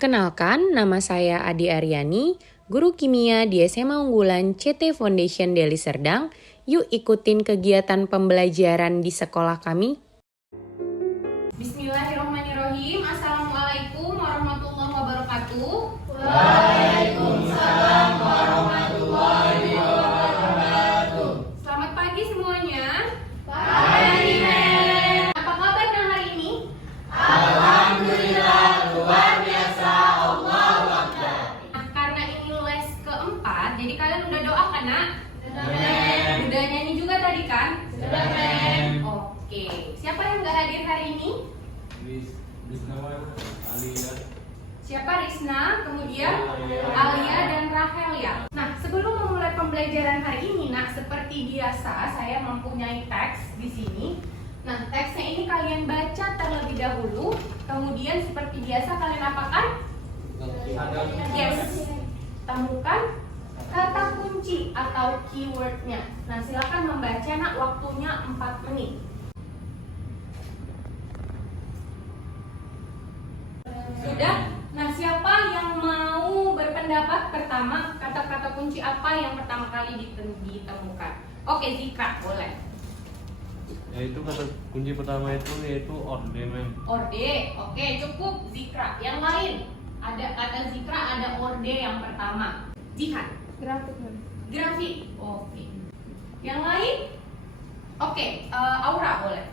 Perkenalkan, nama saya Adi Aryani, guru kimia di SMA Unggulan CT Foundation Deli Serdang. Yuk ikutin kegiatan pembelajaran di sekolah kami. Bismillahirrahmanirrahim. Assalamualaikum warahmatullahi wabarakatuh. Waalaikumsalam warahmatullahi wabarakatuh. Selamat pagi semuanya. Pagi, Mem. Apa kabarnya hari ini? Alhamdulillah, luar biasa. Allahu Akbar. Nah, karena ini les keempat, jadi kalian udah doa kan, Nak? Sudah, Mem. Udah nyanyi juga tadi kan? Sudah, Mem. Oke. Siapa yang nggak hadir hari ini? Siapa? Rizna, kemudian Alia dan Rahel ya. Nah, sebelum memulai pembelajaran hari ini, Nak, seperti biasa saya mempunyai teks di sini. Nah, teksnya ini kalian baca terlebih dahulu, kemudian seperti biasa kalian apakan? Yes. Temukan kata kunci atau keywordnya. Nah, silakan membaca, Nak, waktunya 4 menit. Sudah? Nah, siapa yang mau berpendapat pertama kata-kata kunci apa yang pertama kali ditemukan? Oke, Zikra, boleh. Yaitu kata kunci pertama itu yaitu orde, Mem. Orde, oke, cukup Zikra. Yang lain, ada kata Zikra, ada orde yang pertama. Jihan. Grafik, Mem. Grafik, oke. Yang lain? Oke, Aura boleh.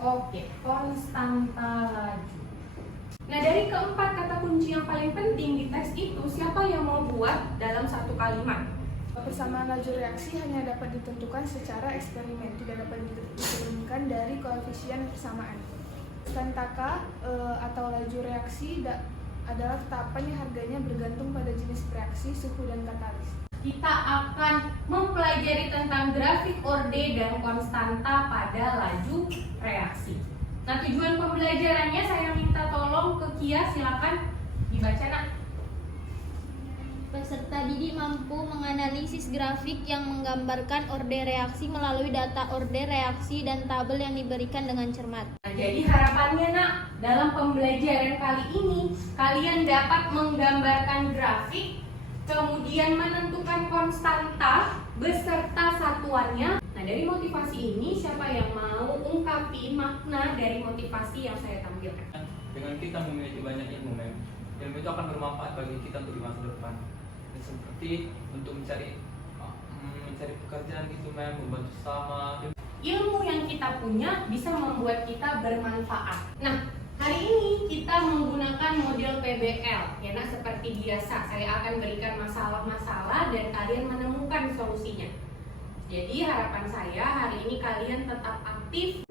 Oke, konstanta laju. Nah, dari keempat kata kunci yang paling penting di teks itu, siapa yang mau buat dalam satu kalimat? Persamaan laju reaksi hanya dapat ditentukan secara eksperimen, tidak dapat diturunkan dari koefisien persamaan. Stantaka atau laju reaksi adalah tetapan yang harganya bergantung pada jenis reaksi, suhu, dan katalis. Kita akan mempelajari tentang grafik orde dan konstanta pada laju reaksi. Nah, tujuan pembelajarannya saya minta tolong ke Kia, silakan dibaca, Nak. Peserta didik mampu menganalisis grafik yang menggambarkan orde reaksi melalui data orde reaksi dan tabel yang diberikan dengan cermat. Nah, jadi harapannya, Nak, dalam pembelajaran kali ini kalian dapat menggambarkan grafik, kemudian menentukan konstanta beserta satuannya. Nah, dari motivasi ini siapa yang mau ungkapin makna dari motivasi yang saya tampilkan? Dengan kita memiliki banyak ilmu, Mem, ilmu itu akan bermanfaat bagi kita untuk di masa depan. Dan seperti untuk mencari pekerjaan gitu, Mem, membantu sama. Ilmu yang kita punya bisa membuat kita bermanfaat. Nah, hari ini kita menggunakan model PBL, ya, Nak, seperti biasa. Saya akan berikan masalah-masalah dan kalian menemukan solusinya. Jadi harapan saya hari ini kalian tetap aktif.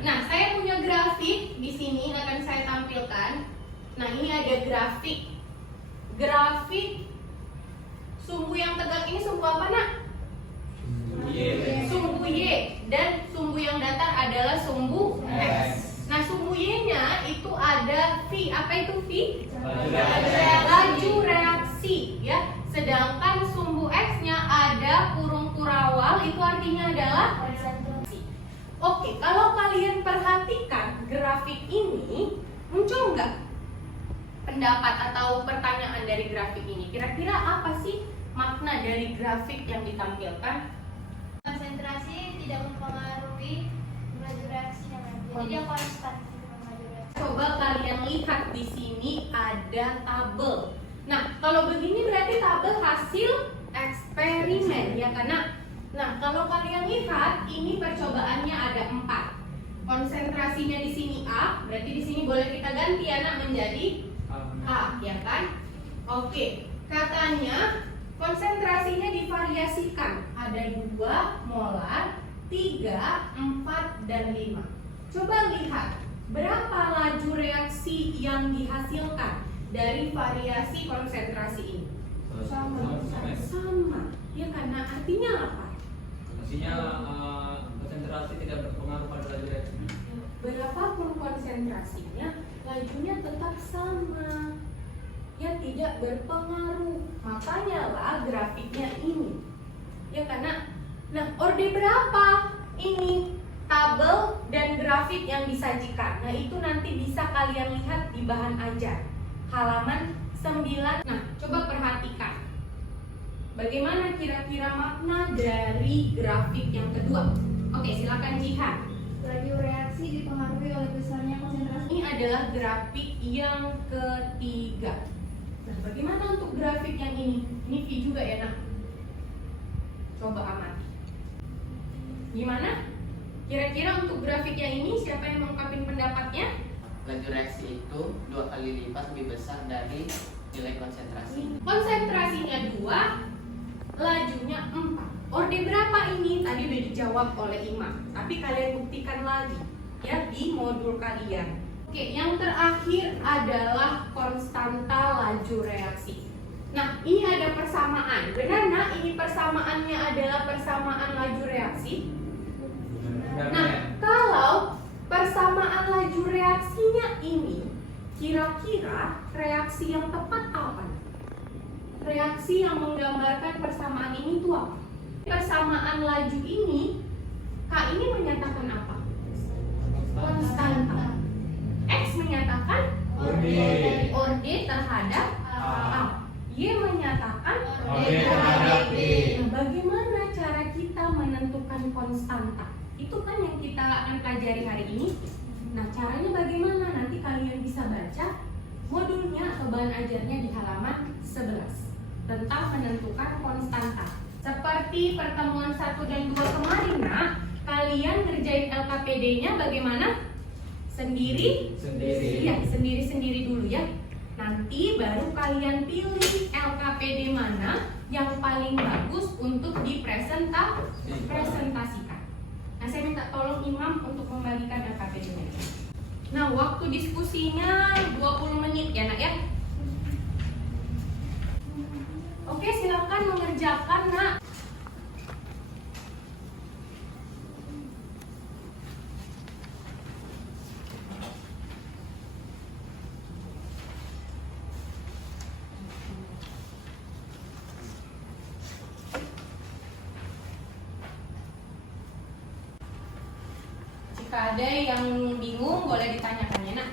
Nah, saya punya grafik di sini akan saya tampilkan. Nah, ini ada grafik. Grafik sumbu yang tegak ini sumbu apa, Nak? Sumbu Y. Dan sumbu yang datar adalah sumbu X. Nah, sumbu Y-nya itu ada V. Apa itu V? Laju reaksi, ya. Sedangkan sumbu X-nya ada kurung kurawal, itu artinya adalah konsentrasi. Oke, kalau kalian perhatikan grafik ini, muncul nggak pendapat atau pertanyaan dari grafik ini? Kira-kira apa sih makna dari grafik yang ditampilkan? Konsentrasi tidak mempengaruhi laju reaksi jadi dia konstan. Coba kalian lihat di sini ada tabel. Nah, kalau begini berarti tabel hasil eksperimen, ya, karena kalau kalian lihat ini percobaannya ada 4. Konsentrasinya di sini A, berarti di sini boleh kita ganti, ya, Nak, menjadi A, ya kan? Oke, katanya konsentrasinya divariasikan. Ada 2 molar, 3, 4, dan 5. Coba lihat berapa laju reaksi yang dihasilkan dari variasi konsentrasi ini. Sama. Ya, karena artinya apa? Artinya konsentrasi tidak berpengaruh pada laju reaksi. Berapapun konsentrasinya, lajunya tetap sama. Ya, tidak berpengaruh. Makanya lah grafiknya ini. Ya, karena orde berapa? Ini tabel dan grafik yang disajikan. Nah, itu nanti bisa kalian lihat di bahan ajar. halaman 9. Nah, coba perhatikan. Bagaimana kira-kira makna dari grafik yang kedua? Oke, silakan Jihan. Laju reaksi dipengaruhi oleh besarnya konsentrasi. Ini adalah grafik yang ketiga. Nah, bagaimana untuk grafik yang ini? Ini V juga ya, nak? Coba amati. Gimana? Kira-kira untuk grafik yang ini siapa yang mengungkapin pendapatnya? Laju reaksi itu 2 kali lipat lebih besar dari nilai konsentrasi. Konsentrasinya 2, lajunya 4. Orde berapa ini? Tadi udah dijawab oleh Imam. Tapi kalian buktikan lagi ya di modul kalian. Oke, yang terakhir adalah konstanta laju reaksi. Nah, ini ada persamaan. Benar nak? Ini persamaannya adalah persamaan laju reaksi. Nah, kalau persamaan laju reaksinya ini, kira-kira reaksi yang tepat apa? Reaksi yang menggambarkan persamaan ini itu apa? Persamaan laju ini, K ini menyatakan apa? Konstanta. X menyatakan orde terhadap A. Y menyatakan Orde terhadap B. Nah, bagaimana cara kita menentukan konstanta? Itu kan yang kita akan pelajari hari ini. Nah, caranya bagaimana? Nanti kalian bisa baca modulnya atau bahan ajarnya di halaman 11 tentang menentukan konstanta. Seperti pertemuan 1 dan 2 kemarin, nah, kalian ngerjain LKPD-nya bagaimana? Sendiri? Iya, sendiri-sendiri dulu ya. Nanti baru kalian pilih LKPD mana yang paling bagus untuk dipresentasikan. Nah, saya minta tolong Imam untuk membagikan LKPD-nya. Nah, waktu diskusinya 20 menit ya nak ya. Oke, silakan mengerjakan nak. Jika ada yang bingung boleh ditanyakan ya nak.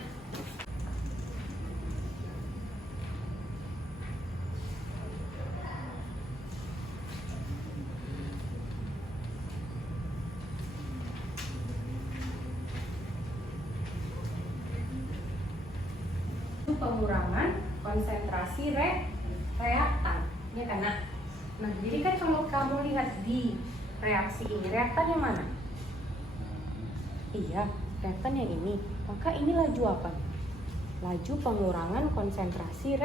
Pengurangan konsentrasi reaktan ya kan nak? Nah, jadi kan kalau kamu lihat di reaksi ini, reaktan yang mana? Iya, reaktan yang ini. Maka ini laju apa? Laju pengurangan konsentrasi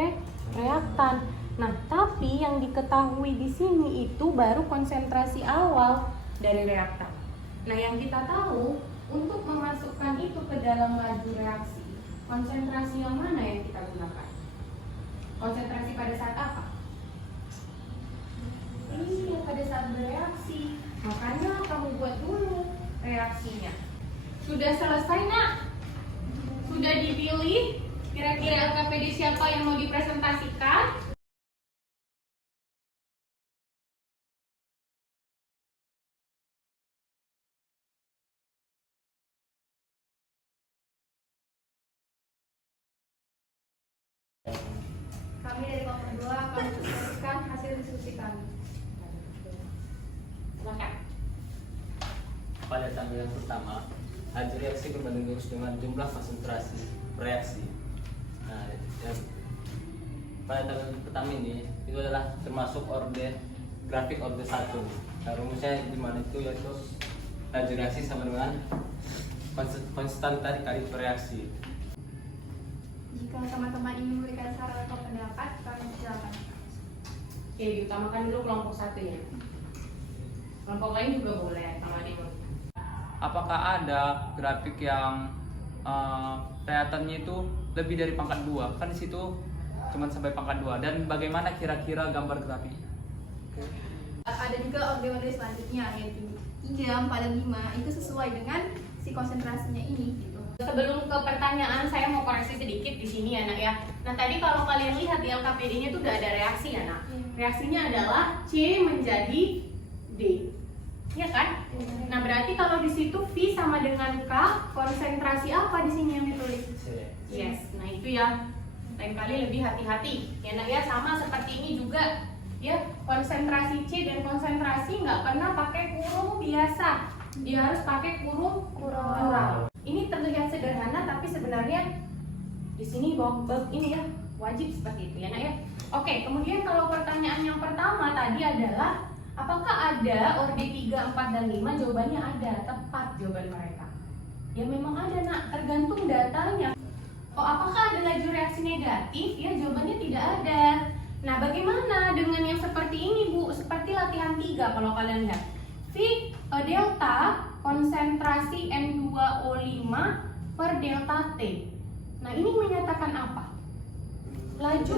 reaktan. Nah, tapi yang diketahui di sini itu baru konsentrasi awal dari reaktan. Nah, yang kita tahu untuk memasukkan itu ke dalam laju reaksi, konsentrasi yang mana yang kita gunakan? Konsentrasi pada saat apa? Ini pada saat bereaksi. Makanya kamu buat dulu reaksinya. Sudah selesai nak? Sudah dipilih? Kira-kira LKPD siapa yang mau dipresentasikan? Kami dari kelompok 2 akan menyampaikan hasil diskusi kami. Silakan. Pada tampilan pertama, laju reaksi berbanding lurus dengan jumlah konsentrasi reaksi. Nah, pada tampilan pertama ini itu adalah termasuk grafik orde 1. Nah, rumusnya di mana itu yaitu laju reaksi sama dengan konstanta dikali reaksi. Jika teman-teman ingin memberikan saran atau pendapat, kami silakan. Oke, diutamakan dulu kelompok 1 ya. Kelompok lain juga boleh sama dia. Apakah ada grafik yang reaktannya itu lebih dari pangkat 2? Kan di situ cuma sampai pangkat 2. Dan bagaimana kira-kira gambar grafiknya? Ada juga orde-orde selanjutnya yaitu 3, 4, dan 5. Itu sesuai dengan si konsentrasinya ini gitu. Sebelum ke pertanyaan, saya mau koreksi sedikit di sini ya nak ya. Nah, tadi kalau kalian lihat di LKPD-nya itu udah ada reaksi ya nak. Reaksinya adalah C menjadi D. Iya kan? Nah, berarti kalau di situ V sama dengan K, konsentrasi apa di sini yang ditulis? Yes. Nah, itu ya. lain kali lebih hati-hati ya nak ya. Sama seperti ini juga ya, konsentrasi C dan konsentrasi nggak pernah pakai kurung biasa, dia harus pakai kurung. Ini terlihat sederhana tapi sebenarnya di sini ini ya wajib seperti itu ya nak ya. Oke, kemudian kalau pertanyaan yang pertama tadi adalah apakah ada orde 3, 4, dan 5? Jawabannya ada, tepat jawaban mereka. Ya memang ada nak, tergantung datanya. Oh, apakah ada laju reaksi negatif? Ya jawabannya tidak ada. Nah, bagaimana dengan yang seperti ini Bu? Seperti latihan 3 kalau kalian lihat. V delta konsentrasi N2O5 per delta T. Nah, ini menyatakan apa? Laju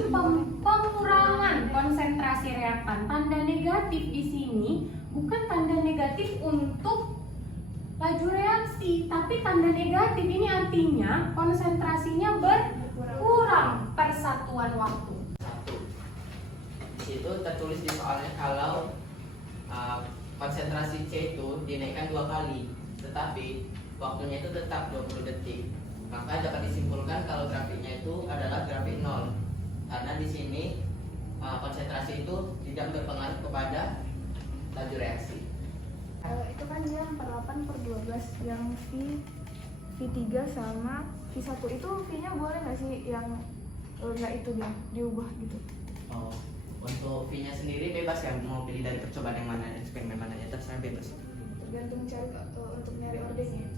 pengurangan konsentrasi reaktan. Tanda negatif di sini bukan tanda negatif untuk laju reaksi, tapi tanda negatif ini artinya konsentrasinya berkurang per satuan waktu. Di situ tertulis di soalnya kalau konsentrasi C itu dinaikkan 2 kali, tetapi waktunya itu tetap 20 detik. Maka dapat disimpulkan kalau grafiknya itu adalah grafik 0. Karena di sini konsentrasi itu tidak berpengaruh kepada laju reaksi. Itu kan yang per 8 per 12, yang V3 sama V1 itu V-nya boleh nggak sih yang nggak itu dia diubah gitu? Oh, untuk V-nya sendiri bebas ya, mau pilih dari percobaan yang mana, eksperimen mana ya, terserah bebas. Tergantung cari untuk nyari ordenya.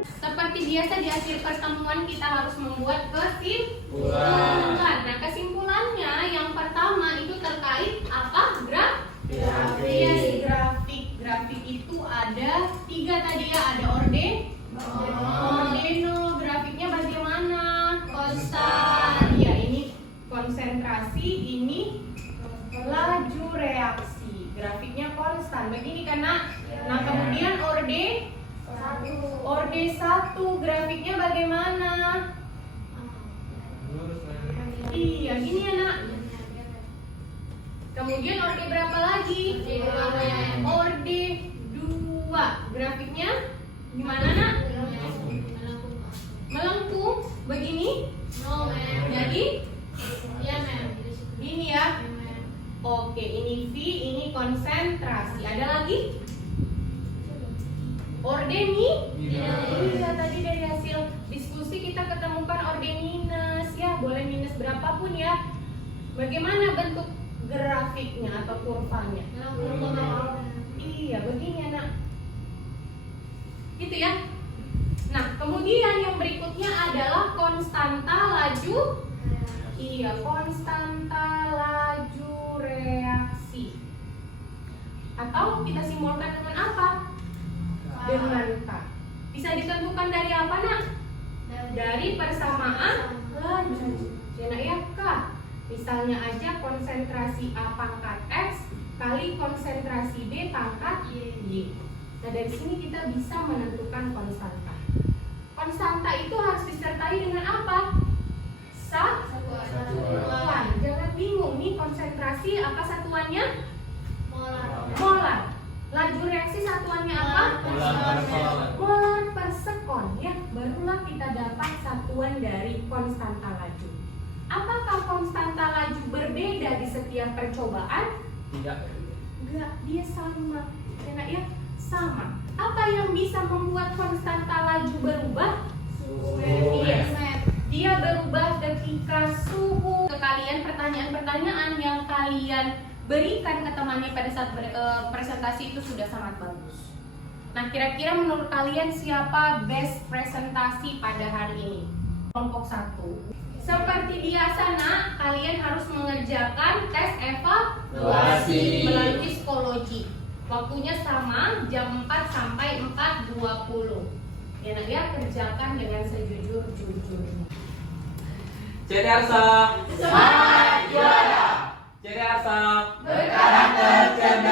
Seperti biasa di akhir pertemuan kita harus membuat kesimpulan. Nah, kesimpulannya yang pertama itu terkait apa? Grafik. Grafik itu ada 3 tadi ya, ada ordeno. Grafiknya bagaimana? Konstan. Ya, ini konsentrasi, ini laju reaksi. Grafiknya konstan. Begini karena. Nah, kemudian orde 1 grafiknya bagaimana? Iya, gini ya nak. Kemudian orde berapa lagi? Orde 2 grafiknya gimana nak? Melengkung begini? Jadi? Gini ya. Oke, ini V, ini konsentrasi. Ada lagi? Orde iya, tadi dari hasil diskusi kita ketemukan orde minus ya, boleh minus berapapun ya. Bagaimana bentuk grafiknya atau kurvanya? Iya, begini anak. Gitu ya. Nah, kemudian yang berikutnya adalah konstanta laju. Iya, konstanta laju reaksi. Atau kita simbolkan dengan apa? Dengan K. Bisa ditentukan dari apa nak? Dari persamaan laju. Ya nak ya, K. Misalnya aja konsentrasi A pangkat X kali konsentrasi B pangkat Y. Nah, dari sini kita bisa menentukan konstanta. Konstanta itu harus disertai dengan apa? Satuan. Jangan bingung nih, konsentrasi apa satuannya? Molar. Laju reaksi satuannya apa? Molar per sekon ya. Barulah kita dapat satuan dari konstanta laju. Apakah konstanta laju berbeda di setiap percobaan? Tidak. Enggak, dia sama. Enak ya? Sama. Apa yang bisa membuat konstanta laju berubah? Iya. Dia berubah ketika suhu. Ke kalian pertanyaan-pertanyaan yang kalian berikan ke temannya pada saat presentasi itu sudah sangat bagus. Nah, kira-kira menurut kalian siapa best presentasi pada hari ini? Kelompok 1. Seperti biasa nak, kalian harus mengerjakan tes evaluasi melalui psikologi. Waktunya sama, jam 4 sampai 4.20. Ya nak ya, kerjakan dengan sejujur-jujurnya. Jadi Arsa. Semangat juara. Jadi Arsa. Berkarakter cerdas.